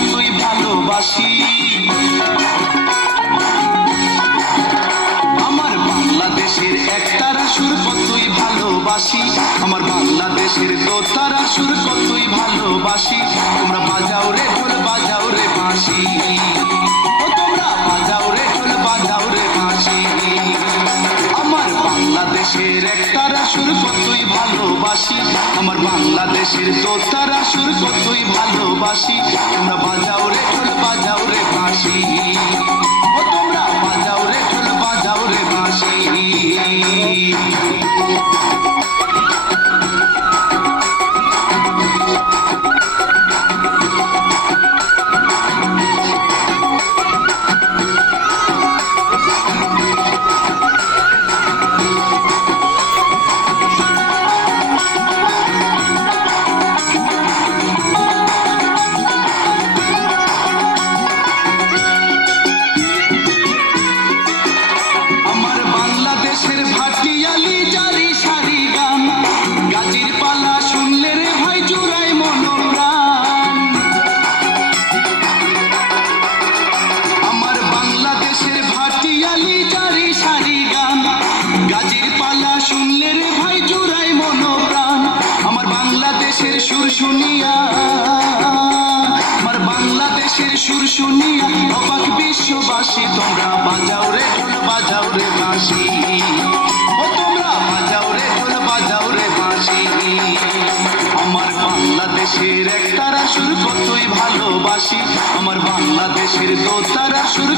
কতই ভালোবাসি। আমার বাংলাদেশের একতারা সুর কতই ভালোবাসি, আমার বাংলাদেশের দোতারা সুর কতই ভালোবাসি। তোমরা বাজাও রে ঢোল বাজাও রে বাঁশি, ও তোমরা বাজাও রে ঢোল বাজাও রে বাঁশি। আমার বাংলাদেশের একতারা সুর কতই ভালোবাসি, আমার বাংলাদেশের দোতারা সুর কতই ভালোবাসি। তোমরা বাজাও রে ঢোল বাজাও রে বাঁশি, ও তোমরা বাজাও রে ঢোল বাজাও রে বাঁশি। সুর শুনিয়া আমার বাংলাদেশের সুর শুনিয়া অবাক বিশ্ববাসী। তোমরা বাজাও রে ঢোল বাজাও রে বাঁশি, ও তোমরা বাজাও রে ঢোল বাজাও রে বাঁশি। আমার বাংলাদেশের একতারা সুর কতই ভালোবাসি, আমার বাংলাদেশের দোতারা সুর